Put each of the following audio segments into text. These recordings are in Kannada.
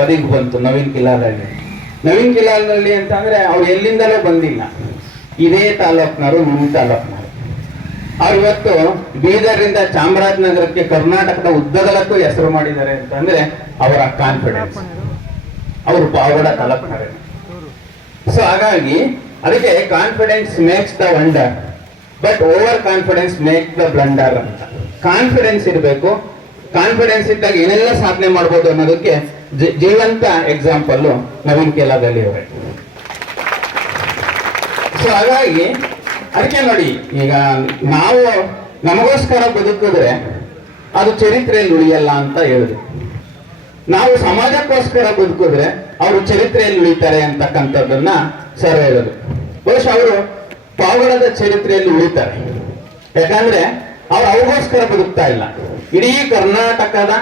ಒದಗಿ ಬಂತು, ನವೀನ್ ಕಿಲಾದಲ್ಲಿ ನವೀನ್ ಕಿಲಾದಲ್ಲಿ ಅಂತಂದ್ರೆ ಅವ್ರು ಎಲ್ಲಿಂದಲೂ ಬಂದಿಲ್ಲ. ಇದೇ ತಾಲೂಕ್ನವರು, ನಿಮ್ಮ ತಾಲೂಕ್ನವರು. ಅವ್ರು ಇವತ್ತು ಬೀದರ್ನಿಂದ ಚಾಮರಾಜನಗರಕ್ಕೆ ಕರ್ನಾಟಕದ ಉದ್ದಗಲಕ್ಕೂ ಹೆಸರು ಮಾಡಿದ್ದಾರೆ ಅಂತಂದ್ರೆ ಅವರ ಕಾನ್ಫಿಡೆನ್ಸ್ ಅವರು ಪಾವಡ ತಾಲೂಕ್ನವರೇ. ಸೊ ಹಾಗಾಗಿ ಅದಕ್ಕೆ confidence makes the wonder but over confidence make the blunder ಅಂತ. ಕಾನ್ಫಿಡೆನ್ಸ್ ಇರಬೇಕು ಕಾನ್ಫಿಡೆನ್ಸ್ ಇದ್ದಾಗ ಏನೆಲ್ಲ ಸಾಧನೆ ಮಾಡ್ಬೋದು ಅನ್ನೋದಕ್ಕೆ ಜೀವಂತ ಎಕ್ಸಾಂಪಲ್ ನವೀನ್ ಕೇಲಾದಲ್ಲಿ ಅವರೇ ಸೊ ಹಾಗಾಗಿ ಅದಕ್ಕೆ ನೋಡಿ, ಈಗ ನಾವು ನಮಗೋಸ್ಕರ ಬದುಕಿದ್ರೆ ಅದು ಚರಿತ್ರೆಯಲ್ಲಿ ಉಳಿಯಲ್ಲ ಅಂತ ಹೇಳಿದ್ರು ನಾವು ಸಮಾಜಕ್ಕೋಸ್ಕರ ಬದುಕಿದ್ರೆ ಅವರು ಚರಿತ್ರೆಯಲ್ಲಿ ಉಳಿತಾರೆ ಅಂತಕ್ಕಂಥದ್ದನ್ನ ಸರ್ ಹೇಳೋದು. ಬಹುಶಃ ಅವರು ಪಾವಗಡದ ಚರಿತ್ರೆಯಲ್ಲಿ ಉಳಿತಾರೆ. ಯಾಕಂದ್ರೆ ಅವ್ರು ಅವ್ರಿಗೋಸ್ಕರ ಬದುಕ್ತಾ ಇಲ್ಲ. ಇಡೀ ಕರ್ನಾಟಕದ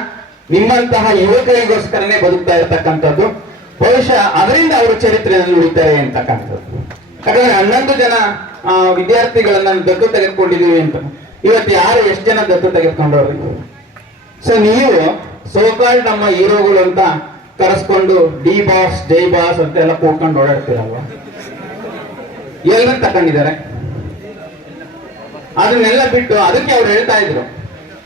ನಿಮ್ಮಂತಹ ಯುವಕರಿಗೋಸ್ಕರನೇ ಬದುಕ್ತಾ ಇರತಕ್ಕಂಥದ್ದು. ಬಹುಶಃ ಅದರಿಂದ ಅವರ ಚರಿತ್ರೆಯಲ್ಲಿ ಉಳಿತಾರೆ ಅಂತಕ್ಕಂಥದ್ದು. ಯಾಕಂದ್ರೆ ಹನ್ನೊಂದು ಜನ ವಿದ್ಯಾರ್ಥಿಗಳನ್ನ ದತ್ತು ತೆಗೆದುಕೊಂಡಿದ್ದೀವಿ ಅಂತ. ಇವತ್ತು ಯಾರು ಎಷ್ಟು ಜನ ದತ್ತು ತೆಗೆದುಕೊಂಡವ್ರು? ಸೊ ನೀವು ಸೋಕಾಲ್ ನಮ್ಮ ಹೀರೋಗಳು ಅಂತ ಕರೆಸ್ಕೊಂಡು ಡಿ ಬಾಸ್, ಜೈ ಬಾಸ್ ಅಂತ ಎಲ್ಲ ಕೂತ್ಕೊಂಡು ಓಡಾಡ್ತೀರಲ್ವಾ? ಎಲ್ಲರೂ ತಕೊಂಡಿದ್ದಾರೆ ಅದನ್ನೆಲ್ಲ ಬಿಟ್ಟು ಅದಕ್ಕೆ ಅವ್ರು ಹೇಳ್ತಾ ಇದ್ರು.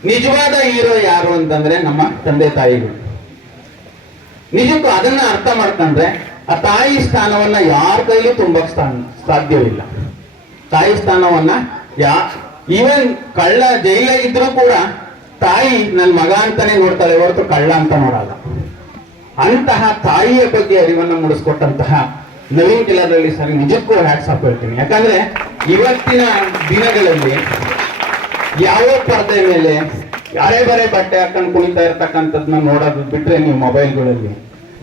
ನಿಜವಾದ ಹೀರೋ ಯಾರು ಅಂತಂದ್ರೆ ನಮ್ಮ ತಂದೆ ತಾಯಿಗಳು. ನಿಜಕ್ಕೂ ಅದನ್ನ ಅರ್ಥ ಮಾಡ್ಕೊಂಡ್ರೆ ಆ ತಾಯಿ ಸ್ಥಾನವನ್ನ ಯಾರ ಕೈಲೂ ತುಂಬಕ್ ಸಾಧ್ಯವಿಲ್ಲ. ತಾಯಿ ಸ್ಥಾನವನ್ನ ಯಾ ಈವನ್ ಕಳ್ಳ ಜೈಲ ಇದ್ರೂ ಕೂಡ ತಾಯಿ ನನ್ನ ಮಗ ಅಂತಾನೆ ನೋಡ್ತಾಳೆ ಹೊರತು ಕಳ್ಳ ಅಂತ ನೋಡಲ್ಲ. ಅಂತಹ ತಾಯಿಯ ಬಗ್ಗೆ ಅರಿವನ್ನು ಮೂಡಿಸ್ಕೊಟ್ಟಂತಹ ನವೀನ್ ಕಿಲಾದಲ್ಲಿ ಸರ್ ನಿಜಕ್ಕೂ ಹ್ಯಾಟ್ಸ್ ಆಫ್ ಹೇಳ್ತೀನಿ. ಯಾಕಂದ್ರೆ ಇವತ್ತಿನ ದಿನಗಳಲ್ಲಿ ಯಾವ ಪರದೆ ಮೇಲೆ ಯಾರೇ ಬರೇ ಬಟ್ಟೆ ಹಾಕೊಂಡು ಕುಣಿತಾ ಇರ್ತಕ್ಕಂಥದ್ನ ನೋಡೋದು ಬಿಟ್ರೆ ನೀವು ಮೊಬೈಲ್ಗಳಲ್ಲಿ